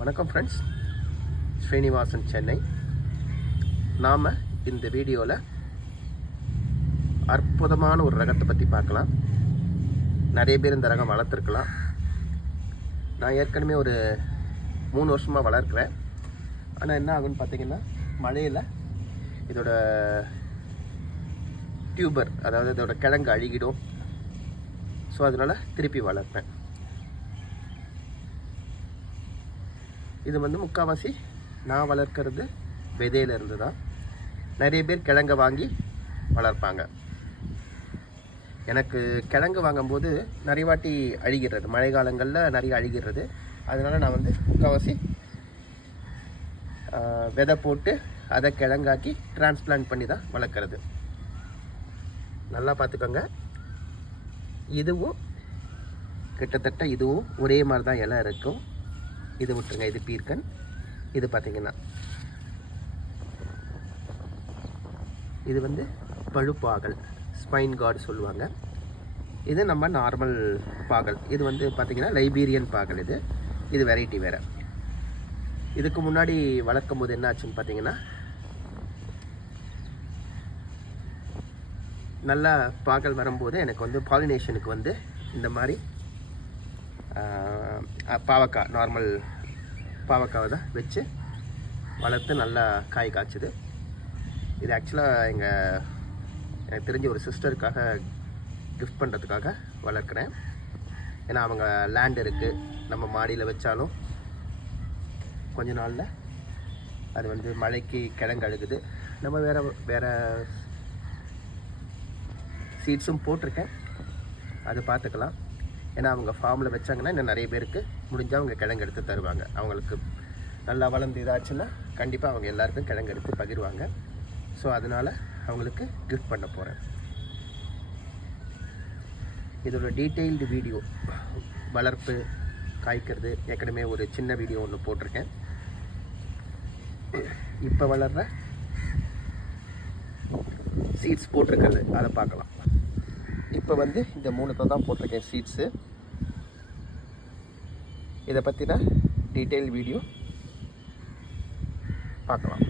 வணக்கம் ஃப்ரெண்ட்ஸ், ஸ்ரீனிவாசன் சென்னை. நாம் இந்த வீடியோவில் அற்புதமான ஒரு ரகத்தை பற்றி பார்க்கலாம். நிறைய பேர் இந்த ரகம் வளர்த்துருக்கலாம். நான் ஏற்கனவே ஒரு 3 வருஷமாக வளர்க்குறேன். ஆனால் என்ன ஆகுன்னு பார்த்தீங்கன்னா, மழையில் இதோட டியூபர், அதாவது இதோட கிழங்கு அழுகிடும். ஸோ அதனால் திருப்பி வளர்ப்பேன். இது முக்கால்வாசி நான் வளர்க்குறது விதையிலேருந்து தான். நிறைய பேர் கிழங்கை வாங்கி வளர்ப்பாங்க. எனக்கு கிழங்கு வாங்கும்போது நிறைய வாட்டி அழுகிறது, மழை காலங்களில் நிறைய அழுகிறது. அதனால் நான் முக்கால்வாசி விதை போட்டு அதை கிழங்காக்கி டிரான்ஸ்பிளான்ட் பண்ணி தான் வளர்க்குறது. நல்லா பார்த்துக்கோங்க. இதுவும் கிட்டத்தட்ட இதுவும் ஒரே மாதிரி தான் இலை இருக்கும். இது விட்டுருங்க, இது பீர்க்கன். இது பார்த்தீங்கன்னா இது பழுப்பாகல், ஸ்பைன் கார்டு சொல்லுவாங்க. இது நம்ம நார்மல் பாகல். இது பார்த்தீங்கன்னா லைபீரியன் பாகல். இது வெரைட்டி வேறு. இதுக்கு முன்னாடி வளர்க்கும் போது என்ன ஆச்சுன்னு பார்த்தீங்கன்னா, நல்லா பாகல் வரும்போது எனக்கு பாலினேஷனுக்கு இந்த மாதிரி பாவக்காய், நார்மல் பாவக்காவை தான் வச்சு வளர்த்து நல்லா காய் காய்ச்சுது. இது ஆக்சுவலாக எனக்கு தெரிஞ்ச ஒரு சிஸ்டருக்காக கிஃப்ட் பண்ணுறதுக்காக வளர்க்குறேன். ஏன்னா அவங்க லேண்ட் இருக்குது, நம்ம மாடியில் வச்சாலும் கொஞ்ச நாளில் அது மழைக்கு கிழங்கு அழுகுது. நம்ம வேறு சீட்ஸும் போட்டிருக்கேன், அது பார்த்துக்கலாம். ஏன்னா அவங்க ஃபார்மில் வச்சாங்கன்னா இன்னும் நிறைய பேருக்கு முடிஞ்சால் அவங்க கிழங்கு எடுத்து தருவாங்க. அவங்களுக்கு நல்லா வளர்ந்து இதாச்சுன்னா கண்டிப்பாக அவங்க எல்லாருக்கும் கிழங்கு எடுத்து பகிர்வாங்க. ஸோ அதனால் அவங்களுக்கு கிஃப்ட் பண்ண போகிறேன். இதோட டீட்டெயில்டு வீடியோ, வளர்ப்பு, காய்க்கிறது, ஏற்கனவே ஒரு சின்ன வீடியோ ஒன்று போட்டிருக்கேன். இப்போ வளர்கிற சீட்ஸ் போட்டிருக்கிறது அதை பார்க்கலாம். இப்போ இந்த 3 தான் போட்டிருக்கேன் சீட்ஸு. இதை பற்றின டீட்டெயில் வீடியோ பார்க்கலாம்.